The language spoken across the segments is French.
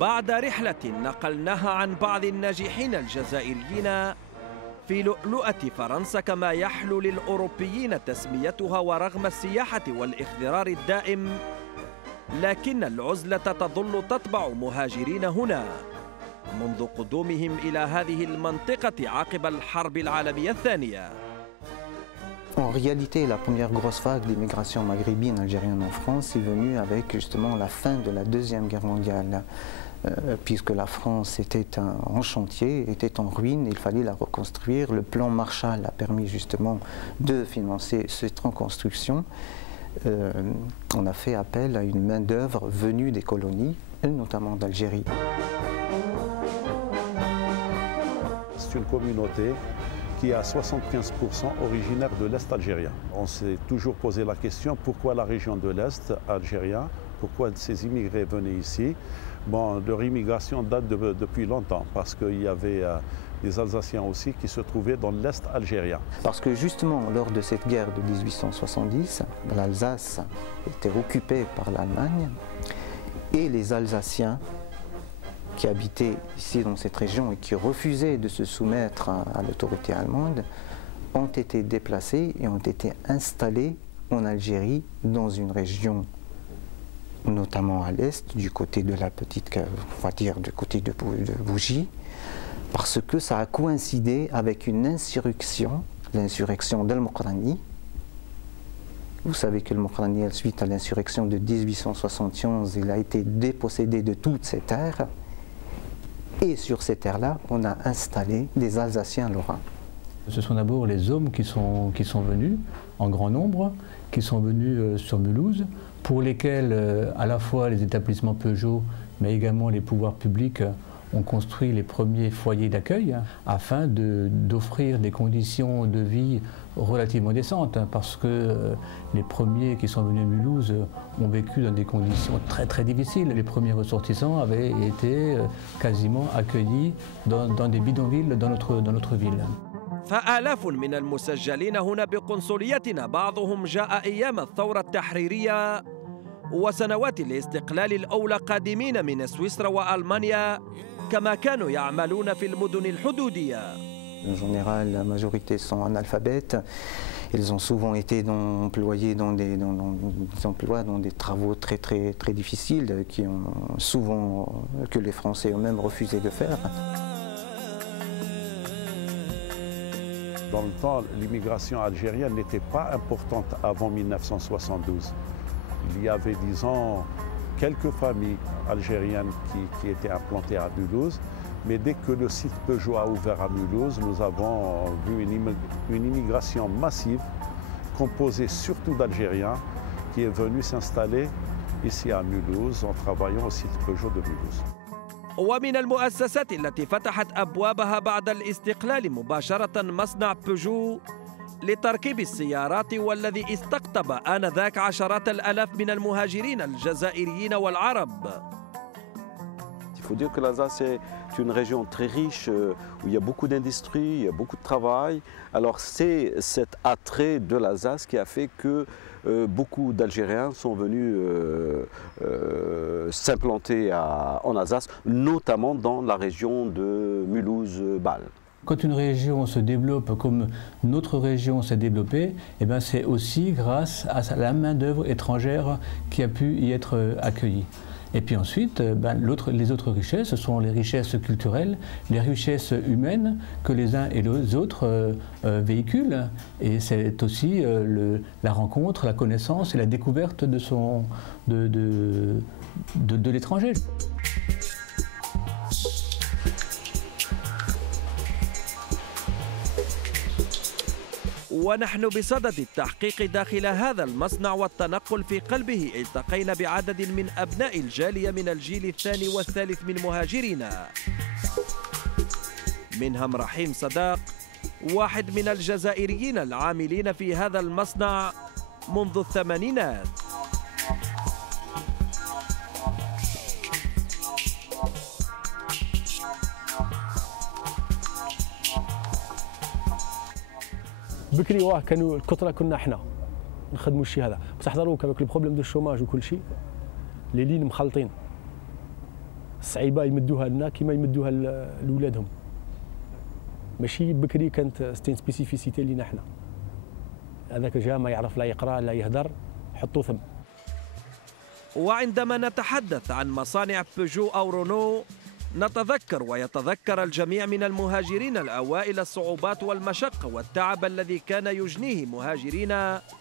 بعد رحلة نقلناها عن بعض الناجحين الجزائريين في لؤلؤة فرنسا كما يحلو للأوروبيين تسميتها، ورغم السياحة والإخضرار الدائم لكن العزلة تظل تطبع مهاجرين هنا منذ قدومهم إلى هذه المنطقة عقب الحرب العالمية الثانية. En réalité, la première grosse vague d'immigration maghrébine algérienne en France est venue avec justement la fin de la Deuxième Guerre mondiale. Puisque la France était en chantier, était en ruine, il fallait la reconstruire. Le plan Marshall a permis justement de financer cette reconstruction. On a fait appel à une main-d'œuvre venue des colonies, et notamment d'Algérie. C'est une communauté qui est à 75% originaire de l'Est algérien. On s'est toujours posé la question pourquoi la région de l'Est algérien, pourquoi ces immigrés venaient ici. Bon, leur immigration date depuis longtemps parce qu'il y avait des Alsaciens aussi qui se trouvaient dans l'Est algérien. Parce que justement, lors de cette guerre de 1870, l'Alsace était occupée par l'Allemagne et les Alsaciens qui habitaient ici dans cette région et qui refusaient de se soumettre à l'autorité allemande ont été déplacés et ont été installés en Algérie dans une région notamment à l'est, du côté de la petite, on va dire du côté de Bougie, parce que ça a coïncidé avec une insurrection, l'insurrection d'Al-Mokrani. Vous savez que le suite à l'insurrection de 1871, il a été dépossédé de toutes ses terres. Et sur ces terres-là, on a installé des Alsaciens lorrains. Ce sont d'abord les hommes qui sont venus en grand nombre, qui sont venus sur Mulhouse, pour lesquels à la fois les établissements Peugeot, mais également les pouvoirs publics ont construit les premiers foyers d'accueil afin d'offrir des conditions de vie relativement décentes, parce que les premiers qui sont venus à Mulhouse ont vécu dans des conditions très difficiles. Les premiers ressortissants avaient été quasiment accueillis dans des bidonvilles dans notre ville. فآلاف من المسجلين هنا بقنصليتنا بعضهم جاء أيام الثورة التحريرية وسنوات الاستقلال الأولى قادمين من سويسرا وألمانيا كما كانوا يعملون في المدن الحدودية. En général, la majorité sont analphabètes. Ils ont souvent été employés dans des travaux très difficiles qui ont souvent que les Français eux-mêmes refusé de faire. Dans le temps, l'immigration algérienne n'était pas importante avant 1972. Il y avait, disons, quelques familles algériennes qui étaient implantées à Mulhouse, mais dès que le site Peugeot a ouvert à Mulhouse, nous avons vu une immigration massive, composée surtout d'Algériens, qui est venue s'installer ici à Mulhouse en travaillant au site Peugeot de Mulhouse. ومن المؤسسات التي فتحت أبوابها بعد الاستقلال مباشرة مصنع بيجو لتركيب السيارات، والذي استقطب آنذاك عشرات الآلاف من المهاجرين الجزائريين والعرب. Il faut dire que l'Alsace est une région très riche où il y a beaucoup d'industries, il y a beaucoup de travail. Alors c'est cet attrait de l'Alsace qui a fait que beaucoup d'Algériens sont venus s'implanter en Alsace, notamment dans la région de Mulhouse-Bâle. Quand une région se développe comme notre région s'est développée, eh bien c'est aussi grâce à la main-d'œuvre étrangère qui a pu y être accueillie. Et puis ensuite, les autres richesses, ce sont les richesses culturelles, les richesses humaines que les uns et les autres véhiculent. Et c'est aussi la rencontre, la connaissance et la découverte de l'étranger. ونحن بصدد التحقيق داخل هذا المصنع والتنقل في قلبه التقينا بعدد من أبناء الجالية من الجيل الثاني والثالث من مهاجرينا، منهم رحيم صداق، واحد من الجزائريين العاملين في هذا المصنع منذ الثمانينات. بكري كانوا الكثره كنا احنا نخدموا الشيء هذا، بصح ضروري كان البروبليم دو الشوماج وكل شيء لي لين مخلطين صعيبه يمدوها لنا كما يمدوها لولادهم. ماشي بكري كانت ستين سبيسيفيسيتي لينا حنا. هذاك جا ما يعرف لا يقرا لا يهدر حطوه ثم. وعندما نتحدث عن مصانع بيجو أو رونو نتذكر ويتذكر الجميع من المهاجرين الأوائل الصعوبات والمشقة والتعب الذي كان يجنيه مهاجرين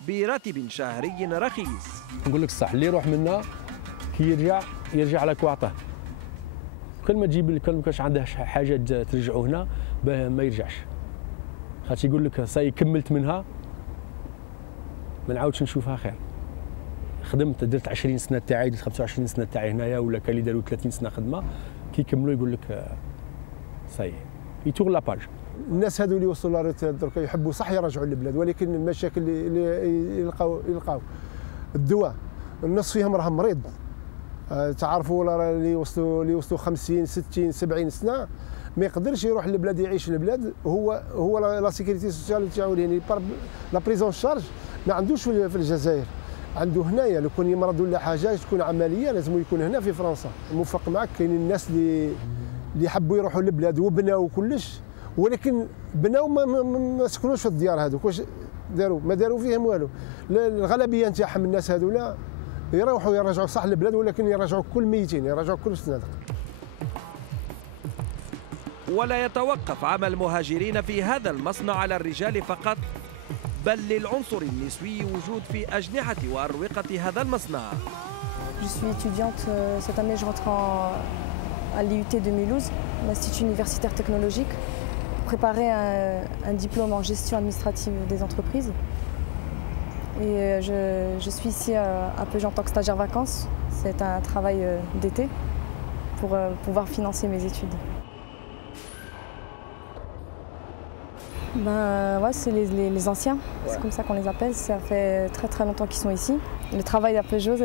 براتب شهري رخيص. نقول لك الصح اللي يروح منا كي يرجع على كواعطه. كل ما تجيب كل ما كانش عنده حاجه ترجعه هنا باه ما يرجعش. خاطر يقول لك صاي كملت منها ما نعاودش نشوفها خير. خدمت درت 20 سنه تاعي درت 25 سنه تاعي هنايا ولا كان اللي داروا 30 سنه خدمه كي يكملوا يقول لك صاي يتوغ لاباج. الناس هذو اللي وصلوا لاريتيرت درك يحبوا صح يرجعوا للبلاد ولكن المشاكل اللي يلقاو الدواء النص فيهم راه مريض. تعرفوا اللي وصلوا 50 60 70 سنه ما يقدرش يروح للبلاد يعيش للبلاد. هو لا سيكوريتي سوسيال تاعو يعني لا بريزون شارج ما عندوش في الجزائر، عنده هنايا. لو كان يمرض ولا حاجه تكون عمليه لازم يكون هنا في فرنسا. موفق معك كاين الناس اللي حبوا يروحوا للبلاد وبناو كلش ولكن بناو ما سكنوش في الديار هذوك. واش داروا؟ ما داروا فيهم والو. الغالبيه نتاعهم الناس هذولا يروحوا يرجعوا صح للبلاد ولكن يرجعوا كل ميتين يرجعوا كل سنادق. ولا يتوقف عمل المهاجرين في هذا المصنع على الرجال فقط بل للعنصر النسوي وجود في أجنحة وأروقة هذا المصنع. Je suis étudiante, cette année je rentre à l'IUT de Mulhouse, l'Institut universitaire technologique, pour préparer un diplôme en gestion administrative des entreprises. Et je suis ici à Peugeot en tant que stagiaire vacances. C'est un travail d'été pour pouvoir financer mes études. Ouais, c'est les anciens, c'est comme ça qu'on les appelle. Ça fait très longtemps qu'ils sont ici. Le travail à Peugeot,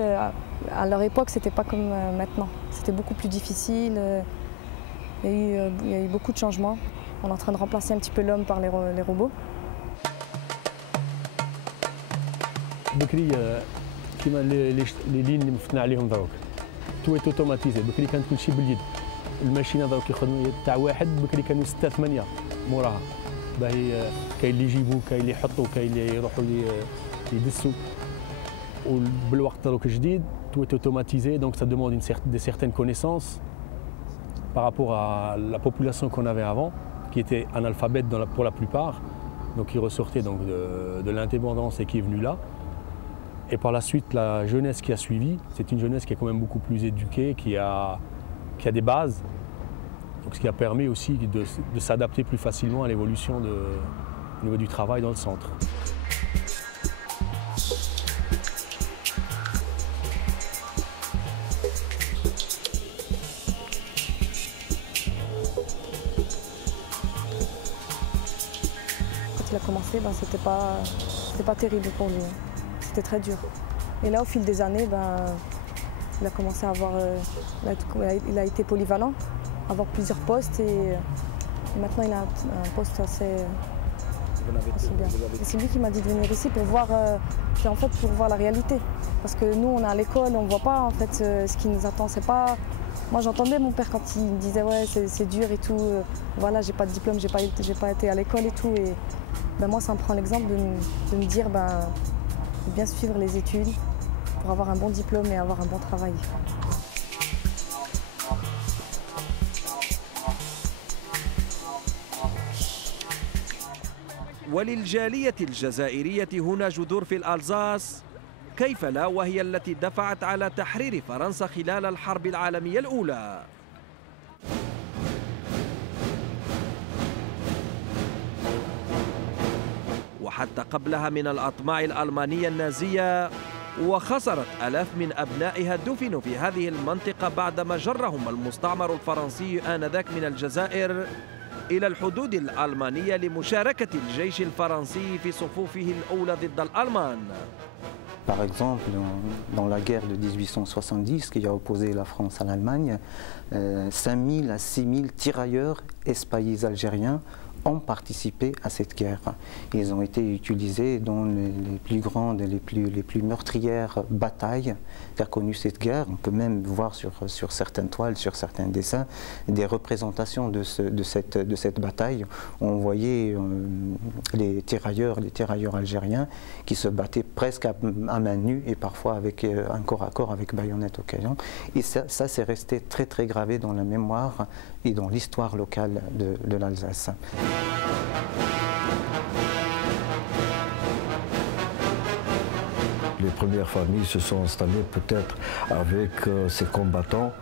à leur époque, c'était pas comme maintenant. C'était beaucoup plus difficile. Il y a eu beaucoup de changements. On est en train de remplacer un petit peu l'homme par les robots. بكري كيما لي لين اللي مفتنا عليهم دروك تو اوتوماتيزي. بكري كان كل شيء باليد. الماشينه دروك يخدموا تاع واحد بكري كانوا 6 8 موراها. باهي كاين اللي يجيبوا كاين اللي يحطوا كاين اللي يروحوا يدسوا. وبالوقت دروك جديد تو اوتوماتيزي دونك ça demande des certaines connaissances par rapport à la population qu'on avait avant qui était analphabète pour la plupart. Donc qui ressortait donc de l'indépendance et qui est venue là. Et par la suite, la jeunesse qui a suivi, c'est une jeunesse qui est quand même beaucoup plus éduquée, qui a des bases, donc ce qui a permis aussi de s'adapter plus facilement à l'évolution au niveau du travail dans le centre. Quand il a commencé, c'était pas terrible pour lui. C'était très dur. Et là, au fil des années, il a commencé à avoir, il a été polyvalent, avoir plusieurs postes et maintenant il a un poste assez bien. Et c'est lui qui m'a dit de venir ici pour voir, en fait, pour voir la réalité. Parce que nous, on est à l'école, on ne voit pas en fait ce qui nous attend. C'est pas. Moi, j'entendais mon père quand il me disait ouais, c'est dur et tout. Voilà, j'ai pas de diplôme, j'ai pas été à l'école et tout. Et moi, ça me prend l'exemple de me dire de bien suivre les études pour avoir un bon diplôme et avoir un bon travail. وللجالية الجزائرية هنا جذور في الألزاس كيف لا وهي التي دفعت على تحرير فرنسا خلال الحرب العالمية الأولى. وحتى قبلها من الأطماع الألمانية النازية وخسرت آلاف من أبنائها دفنوا في هذه المنطقة بعدما جرهم المستعمر الفرنسي آنذاك من الجزائر إلى الحدود الألمانية لمشاركة الجيش الفرنسي في صفوفه الأولى ضد الألمان. Par exemple, dans la guerre de 1870 qui a opposé la France à l'Allemagne, 5 000 à 6 000 tirailleurs espagnoliques algériens ont participé à cette guerre. Ils ont été utilisés dans les plus grandes et les plus meurtrières batailles qu'a connu cette guerre. On peut même voir sur certaines toiles, sur certains dessins, des représentations de cette bataille. On voyait les tirailleurs algériens qui se battaient presque à main nue et parfois avec un corps à corps avec baïonnette au caillon. Et ça c'est resté très très gravé dans la mémoire et dans l'histoire locale de l'Alsace. Les premières familles se sont installées peut-être avec ces combattants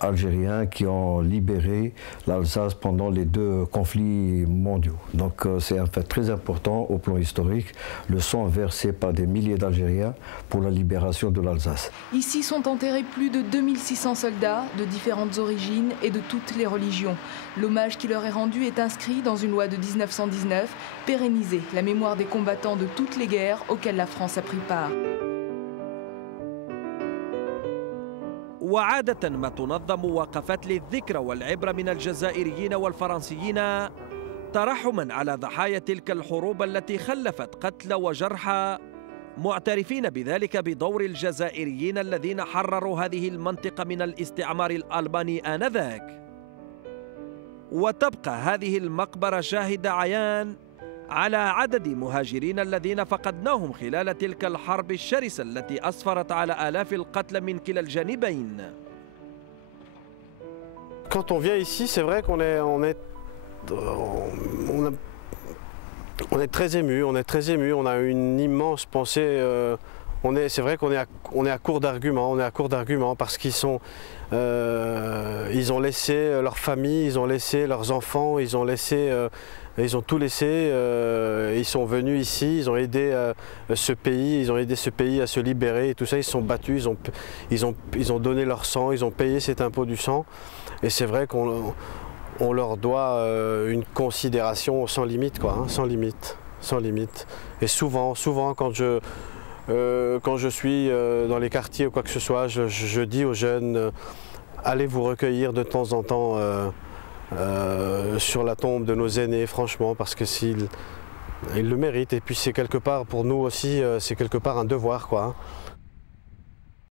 algériens qui ont libéré l'Alsace pendant les 2 conflits mondiaux. Donc c'est un fait très important au plan historique, le sang versé par des milliers d'Algériens pour la libération de l'Alsace. Ici sont enterrés plus de 2600 soldats de différentes origines et de toutes les religions. L'hommage qui leur est rendu est inscrit dans une loi de 1919, pérenniser la mémoire des combattants de toutes les guerres auxquelles la France a pris part. وعادة ما تنظم وقفات للذكرى والعبرة من الجزائريين والفرنسيين ترحما على ضحايا تلك الحروب التي خلفت قتلى وجرحى، معترفين بذلك بدور الجزائريين الذين حرروا هذه المنطقة من الاستعمار الألماني آنذاك. وتبقى هذه المقبرة شاهدة عيان على عدد مهاجرين الذين فقدناهم خلال تلك الحرب الشرسة التي أسفرت على آلاف القتلى من كلا الجانبين. Quand on vient ici, c'est vrai qu'on est très ému, on a une immense pensée. C'est vrai qu'on est à court d'arguments, parce qu'ils ont laissé leur famille, ils ont laissé leurs enfants, ils ont tout laissé, ils sont venus ici, ils ont aidé ce pays à se libérer et tout ça, ils se sont battus, ils ont donné leur sang, ils ont payé cet impôt du sang, et c'est vrai qu'on leur doit une considération sans limite, quoi, hein, sans limite. Et souvent quand je suis dans les quartiers ou quoi que ce soit, je dis aux jeunes, allez vous recueillir de temps en temps sur la tombe de nos aînés, franchement, parce que ils le méritent. Et puis c'est quelque part, pour nous aussi, c'est quelque part un devoir, quoi.